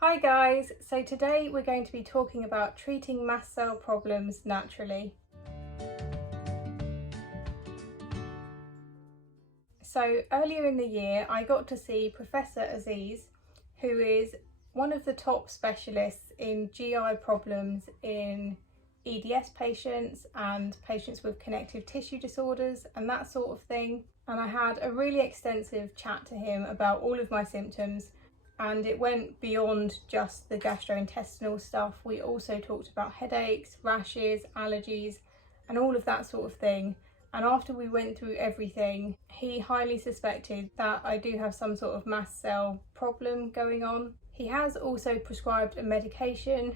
Hi guys, so today we're going to be talking about treating mast cell problems naturally. So earlier in the year I got to see Professor Aziz, who is one of the top specialists in GI problems in EDS patients and patients with connective tissue disorders and that sort of thing. And I had a really extensive chat to him about all of my symptoms, and it went beyond just the gastrointestinal stuff. We also talked about headaches, rashes, allergies, and all of that sort of thing. And after we went through everything, he highly suspected that I do have some sort of mast cell problem going on. He has also prescribed a medication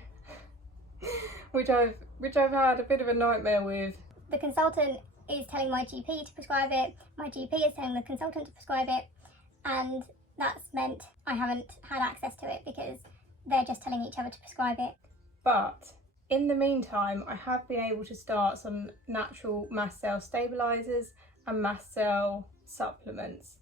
which I've had a bit of a nightmare with. The consultant is telling my GP to prescribe it, my GP is telling the consultant to prescribe it, and that's meant I haven't had access to it because they're just telling each other to prescribe it. But in the meantime, I have been able to start some natural mast cell stabilisers and mast cell supplements.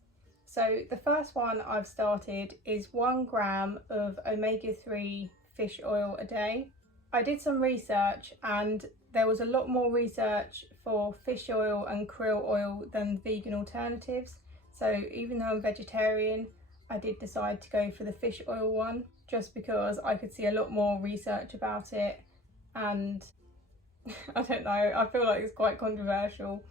So the first one I've started is 1 gram of omega-3 fish oil a day. I did some research and there was a lot more research for fish oil and krill oil than vegan alternatives. So even though I'm vegetarian, I did decide to go for the fish oil one just because I could see a lot more research about it, and I don't know, I feel like it's quite controversial,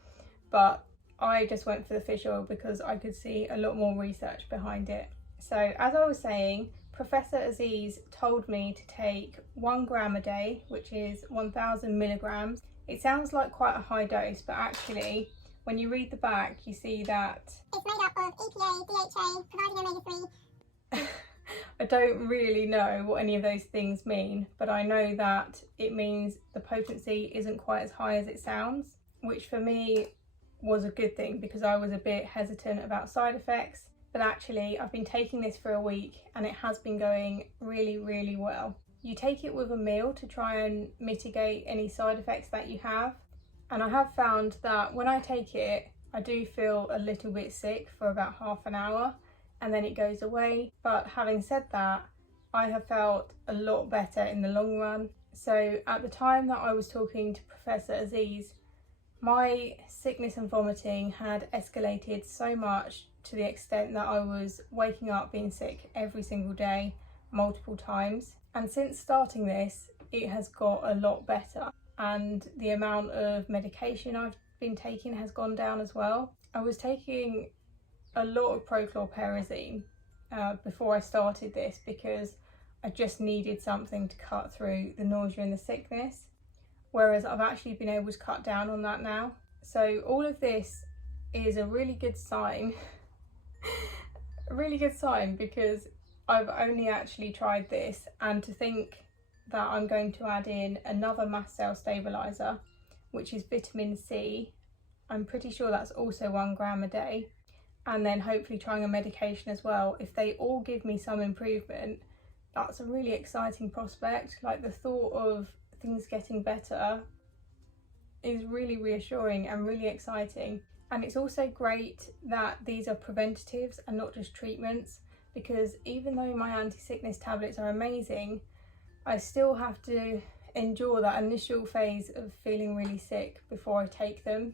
but I just went for the fish oil because I could see a lot more research behind it. So as I was saying, Professor Aziz told me to take 1 gram a day, which is 1000 milligrams. It sounds like quite a high dose, but actually when you read the back you see that It's made up of EPA, DHA, providing omega-3. I don't really know what any of those things mean, but I know that it means the potency isn't quite as high as it sounds, which for me was a good thing because I was a bit hesitant about side effects. But actually I've been taking this for a week and it has been going really well. You take it with a meal to try and mitigate any side effects that you have, and I have found that when I take it I do feel a little bit sick for about half an hour and then it goes away. But having said that, I have felt a lot better in the long run. So at the time that I was talking to Professor Aziz, my sickness and vomiting had escalated so much to the extent that I was waking up being sick every single day, multiple times. And since starting this, it has got a lot better, and the amount of medication I've been taking has gone down as well. I was taking a lot of prochlorperazine before I started this because I just needed something to cut through the nausea and the sickness, whereas I've actually been able to cut down on that now. So all of this is a really good sign a really good sign because I've only actually tried this, and to think that I'm going to add in another mast cell stabiliser, which is vitamin C. I'm pretty sure that's also 1 gram a day, and then hopefully trying a medication as well. If they all give me some improvement, that's a really exciting prospect. Like, the thought of things getting better is really reassuring and really exciting. And it's also great that these are preventatives and not just treatments, because even though my anti-sickness tablets are amazing, I still have to endure that initial phase of feeling really sick before I take them,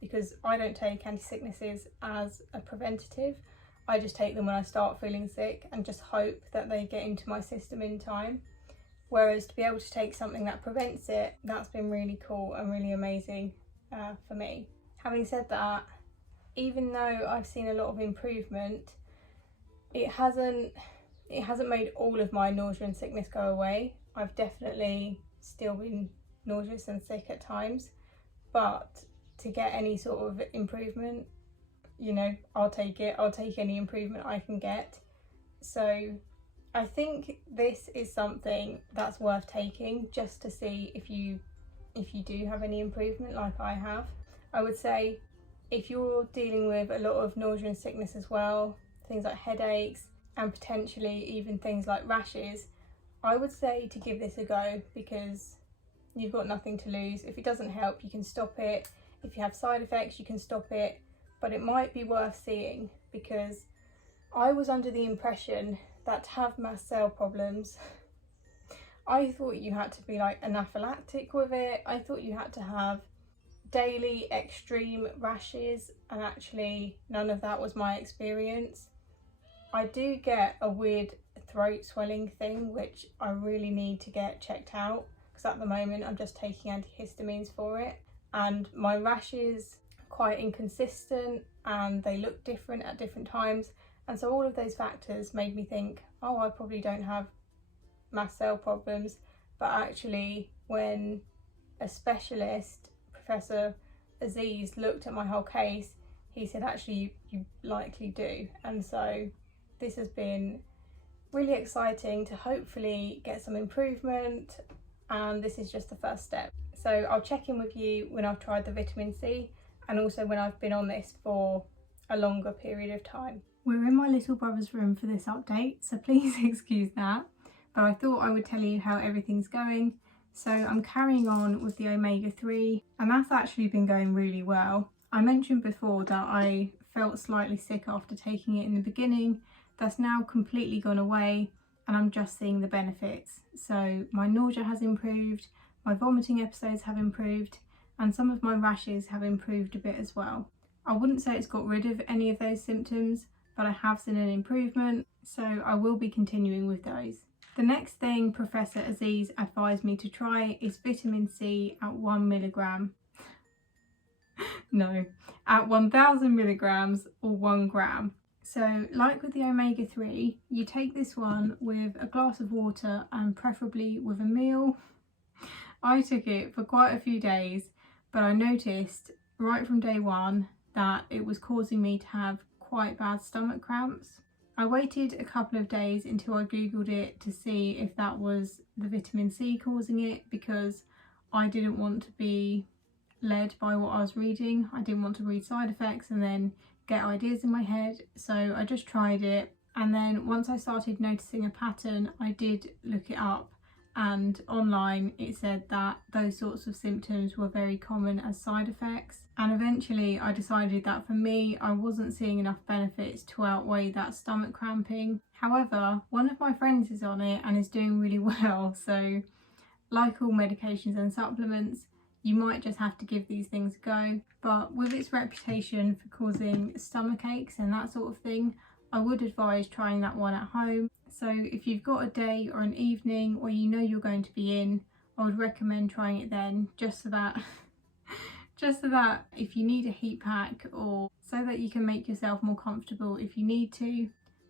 because I don't take anti-sicknesses as a preventative. I just take them when I start feeling sick and just hope that they get into my system in time. Whereas to be able to take something that prevents it, that's been really cool and really amazing for me. Having said that, even though I've seen a lot of improvement, it hasn't made all of my nausea and sickness go away. I've definitely still been nauseous and sick at times, but to get any sort of improvement, you know, I'll take it. I'll take any improvement I can get. So I think this is something that's worth taking just to see if you do have any improvement like I have. I would say if you're dealing with a lot of nausea and sickness as well, things like headaches and potentially even things like rashes, I would say to give this a go because you've got nothing to lose. If it doesn't help, you can stop it. If you have side effects, you can stop it, but it might be worth seeing because I was under the impression that to have mast cell problems, I thought you had to be like anaphylactic with it. I thought you had to have daily extreme rashes, and actually none of that was my experience. I do get a weird throat swelling thing which I really need to get checked out, because at the moment I'm just taking antihistamines for it, and my rashes are quite inconsistent and they look different at different times, and so all of those factors made me think, oh, I probably don't have mast cell problems. But actually, when a specialist, Professor Aziz, looked at my whole case, he said actually you likely do. And so this has been really exciting to hopefully get some improvement, and this is just the first step. So I'll check in with you when I've tried the vitamin C, and also when I've been on this for a longer period of time. We're in my little brother's room for this update, so please excuse that, but I thought I would tell you how everything's going. So I'm carrying on with the omega-3, and that's actually been going really well. I mentioned before that I felt slightly sick after taking it in the beginning. That's now completely gone away, and I'm just seeing the benefits. So my nausea has improved, my vomiting episodes have improved, and some of my rashes have improved a bit as well. I wouldn't say it's got rid of any of those symptoms, but I have seen an improvement, so I will be continuing with those. The next thing Professor Aziz advised me to try is vitamin C at 1 milligram. No, at 1000 milligrams or 1 gram. So like with the omega-3, you take this one with a glass of water and preferably with a meal. I took it for quite a few days, but I noticed right from day one that it was causing me to have quite bad stomach cramps. I waited a couple of days until I googled it to see if that was the vitamin C causing it, because I didn't want to be led by what I was reading. I didn't want to read side effects and then get ideas in my head, so I just tried it. And then once I started noticing a pattern, I did look it up, and online it said that those sorts of symptoms were very common as side effects. And eventually I decided that for me, I wasn't seeing enough benefits to outweigh that stomach cramping. However, one of my friends is on it and is doing really well, so like all medications and supplements, you might just have to give these things a go. But with its reputation for causing stomach aches and that sort of thing, I would advise trying that one at home. So if you've got a day or an evening where you know you're going to be in, I would recommend trying it then, just so that if you need a heat pack, or so that you can make yourself more comfortable if you need to.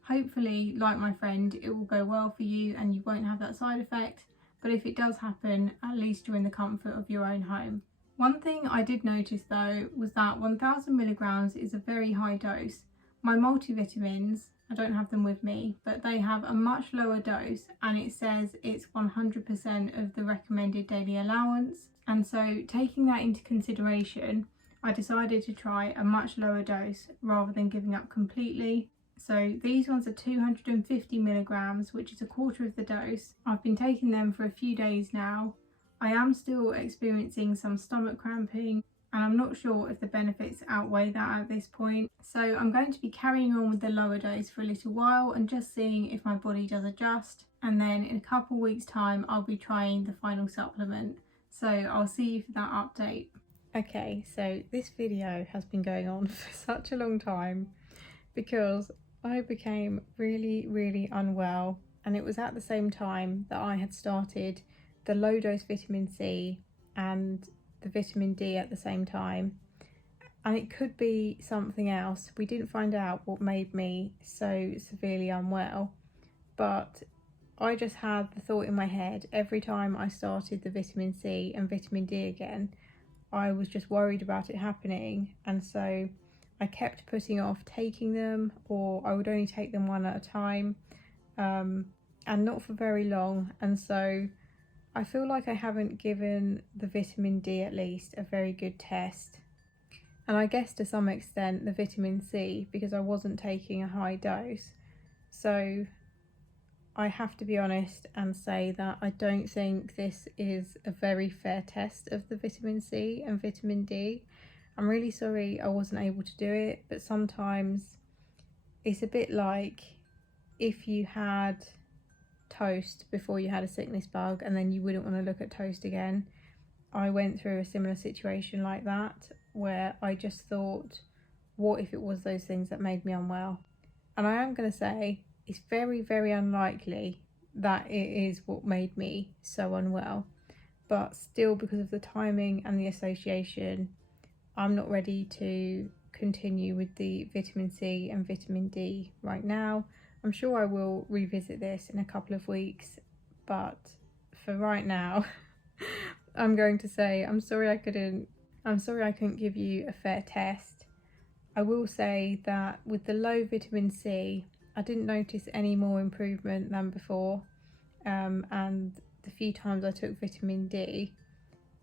Hopefully, like my friend, it will go well for you and you won't have that side effect. But if it does happen, at least you're in the comfort of your own home. One thing I did notice though was that 1000 milligrams is a very high dose. My multivitamins, I don't have them with me, but they have a much lower dose, and it says it's 100% of the recommended daily allowance. And so taking that into consideration, I decided to try a much lower dose rather than giving up completely. So these ones are 250 milligrams, which is a quarter of the dose. I've been taking them for a few days now. I am still experiencing some stomach cramping, and I'm not sure if the benefits outweigh that at this point. So I'm going to be carrying on with the lower dose for a little while and just seeing if my body does adjust. And then in a couple weeks time, I'll be trying the final supplement. So I'll see you for that update. Okay, so this video has been going on for such a long time because I became really unwell, and it was at the same time that I had started the low dose vitamin C and the vitamin D at the same time, and it could be something else. We didn't find out what made me so severely unwell, but I just had the thought in my head every time I started the vitamin C and vitamin D again, I was just worried about it happening, and so I kept putting off taking them, or I would only take them one at a time, and not for very long. And so I feel like I haven't given the vitamin D at least a very good test, and I guess to some extent the vitamin C, because I wasn't taking a high dose. So I have to be honest and say that I don't think this is a very fair test of the vitamin C and vitamin D. I'm really sorry I wasn't able to do it, but sometimes it's a bit like if you had toast before you had a sickness bug and then you wouldn't want to look at toast again. I went through a similar situation like that where I just thought, what if it was those things that made me unwell? And I am going to say it's very, very unlikely that it is what made me so unwell, but still, because of the timing and the association, I'm not ready to continue with the vitamin C and vitamin D right now. I'm sure I will revisit this in a couple of weeks, but for right now, I'm going to say I'm sorry I couldn't give you a fair test. I will say that with the low vitamin C, I didn't notice any more improvement than before, and the few times I took vitamin D,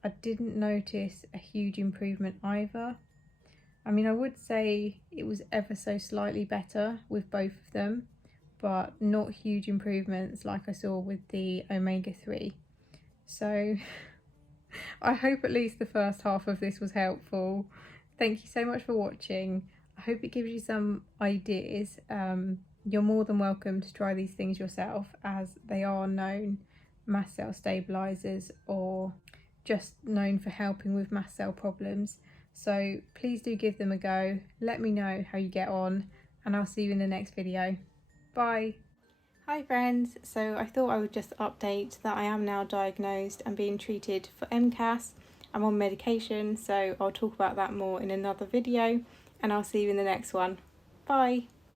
I didn't notice a huge improvement either. I mean, I would say it was ever so slightly better with both of them, but not huge improvements like I saw with the omega-3. So I hope at least the first half of this was helpful. Thank you so much for watching. I hope it gives you some ideas. You're more than welcome to try these things yourself, as they are known mast cell stabilizers or just known for helping with mast cell problems. So please do give them a go. Let me know how you get on, and I'll see you in the next video. Bye. Hi friends, so I thought I would just update that I am now diagnosed and being treated for MCAS. I'm on medication, so I'll talk about that more in another video, and I'll see you in the next one. Bye.